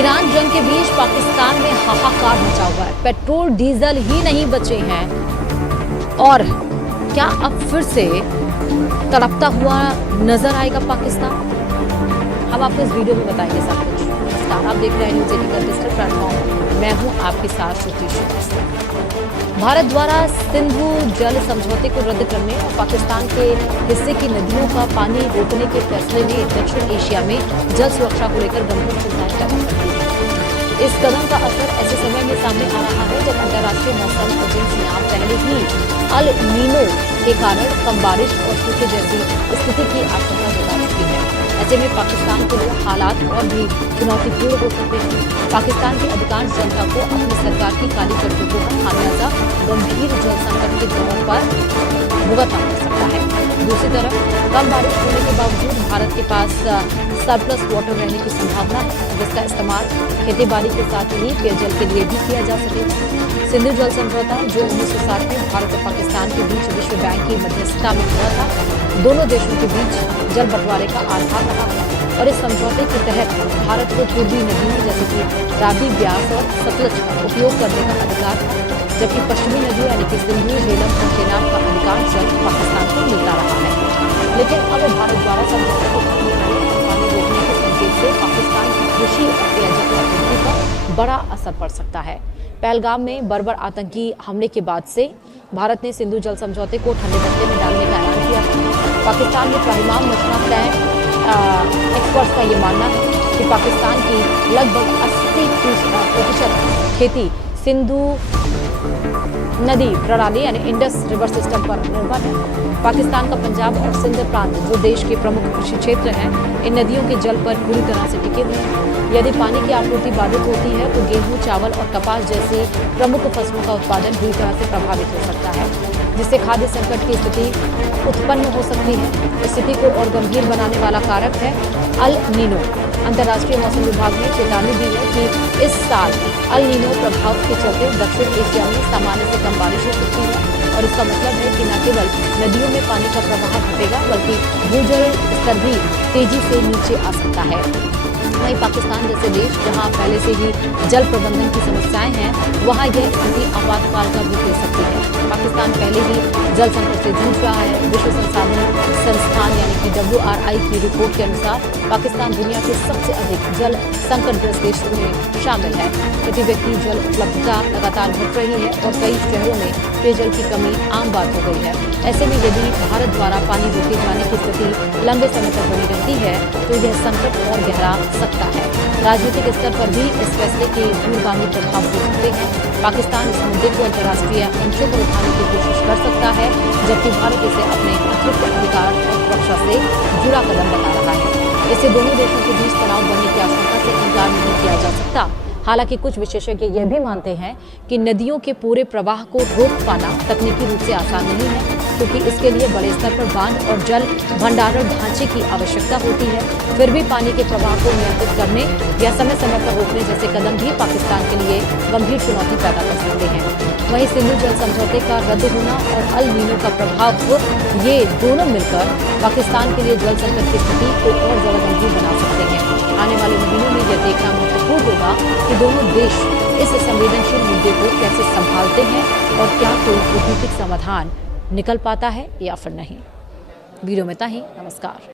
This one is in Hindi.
ईरान जंग के बीच पाकिस्तान में हाहाकार मचा हुआ है। पेट्रोल डीजल ही नहीं बचे हैं और क्या अब फिर से तड़पता हुआ नजर आएगा पाकिस्तान? हम आपको इस वीडियो में बताएंगे सब कुछ। नमस्कार, आप देख रहे हैं न्यूज़ 18 का डिजिटल प्लेटफॉर्म। मैं हूं आपके साथ श्रुति श्रीवास्तव। भारत द्वारा सिंधु जल समझौते को रद्द करने और पाकिस्तान के हिस्से की नदियों का पानी रोकने के फैसले ने दक्षिण एशिया में जल सुरक्षा को लेकर गंभीर चिंताएं पैदा कर दी है। इस कदम का असर ऐसे समय में सामने आ रहा है जब अंतर्राष्ट्रीय मौसम एजेंसियां पहले ही अल नीनो के कारण कम बारिश और सूखे जैसी स्थिति की आशंका जता चुकी है। ऐसे में पाकिस्तान के लिए हालात और भी चुनौतीपूर्ण हो सकते हैं। पाकिस्तान की अधिकांश जनता को अपनी सरकार की काली करतूतों का खामियाजा गंभीर जल संकट के दौर पर भुगतना पड़ सकता है। दूसरी तरफ कम बारिश होने के बावजूद भारत के पास सरप्लस वाटर रहने की संभावना है, जिसका इस्तेमाल खेती बाड़ी के साथ ही पेयजल के लिए भी किया जा सकेगा। सिंधु जल समझौता जो 1960 में भारत और पाकिस्तान के बीच विश्व बैंक की मध्यस्थता में हुआ था, दोनों देशों के बीच जल बंटवारे का आधार रहा है और इस समझौते के तहत भारत को पूर्वी नदियों जैसे कि रावी, ब्यास और सतलज का उपयोग करने का अधिकार था, जबकि पश्चिमी नदियों यानी कि सिंधु, झेलम और चेनाब का अधिकांश जल पाकिस्तान को मिलता रहा है। लेकिन अब भारत द्वारा समझौते को पानी रोकने के संकेत से पाकिस्तान की कृषि और पेयजल आपूर्ति पर बड़ा असर पड़ सकता है। पहलगाम में बर्बर आतंकी हमले के बाद से भारत ने सिंधु जल समझौते को ठंडे बस्ते में डालने का ऐलान किया था। पाकिस्तान में त्राहिमाम मसला तय एक्सपर्ट्स का ये मानना है कि पाकिस्तान की लगभग 80% खेती सिंधु नदी प्रणाली यानी इंडस रिवर सिस्टम पर निर्भर है। पाकिस्तान का पंजाब और सिंध प्रांत जो देश के प्रमुख कृषि क्षेत्र हैं, इन नदियों के जल पर पूरी तरह से टिके हुए हैं। यदि पानी की आपूर्ति बाधित होती है तो गेहूं, चावल और कपास जैसी प्रमुख फसलों का उत्पादन बुरी तरह से प्रभावित हो सकता है, जिससे खाद्य संकट की स्थिति उत्पन्न हो सकती है। स्थिति को और गंभीर बनाने वाला कारक है अल नीनो। अंतर्राष्ट्रीय मौसम विभाग ने चेतावनी दी है कि इस साल अल नीनो प्रभाव के चलते दक्षिण एशिया में सामान्य से कम बारिश हो सकती है और इसका मतलब है कि न केवल नदियों में पानी का प्रवाह घटेगा बल्कि भूजल स्तर भी तेजी से नीचे आ सकता है। वहीं पाकिस्तान जैसे देश जहां पहले से ही जल प्रबंधन की समस्याएं हैं, वहां यह स्थिति आपातकाल का रूप ले सकती है। पाकिस्तान पहले ही जल संकट से जूझ रहा है। विश्व संसाधन संस्थान यानी कि WRI की रिपोर्ट के अनुसार पाकिस्तान दुनिया के सबसे अधिक जल संकटग्रस्त देशों में शामिल है। प्रति व्यक्ति जल उपलब्धता लगातार घट रही है और कई शहरों में पेयजल की कमी आम बात हो गई है। ऐसे में यदि भारत द्वारा पानी रोके जाने की स्थिति लंबे समय तक बनी रहती है तो यह संकट और गहरा सकता है। राजनीतिक स्तर पर भी इस फैसले के दूरगामी प्रभाव हो सकते हैं। पाकिस्तान इस मुद्दे को अंतर्राष्ट्रीय मंचों पर उठाने की कोशिश कर सकता है, जबकि भारत इसे अपने अतिरिक्त अधिकार और सुरक्षा से जुड़ा कदम बता रहा है। इससे दोनों देशों के बीच तनाव बढ़ने की आशंका से इनकार नहीं किया जा सकता। हालांकि कुछ विशेषज्ञ यह भी मानते हैं कि नदियों के पूरे प्रवाह को रोक पाना तकनीकी रूप से आसान नहीं है, क्योंकि इसके लिए बड़े स्तर पर बांध और जल भंडारण ढांचे की आवश्यकता होती है। फिर भी पानी के प्रवाह को नियंत्रित करने या समय समय पर रोकने जैसे कदम भी पाकिस्तान के लिए गंभीर चुनौती पैदा कर सकते हैं। वहीं सिंधु जल समझौते का रद्द होना और अल नीनो का प्रभाव, ये दोनों मिलकर पाकिस्तान के लिए जल संकट की स्थिति को और ज्यादा गंभीर बना सकते हैं। आने वाले महीनों में यह देखना महत्वपूर्ण होगा कि दोनों देश इस संवेदनशील मुद्दे को कैसे संभालते हैं और क्या कोई कूटनीतिक समाधान निकल पाता है या फिर नहीं। वीडियो में इतना ही। नमस्कार।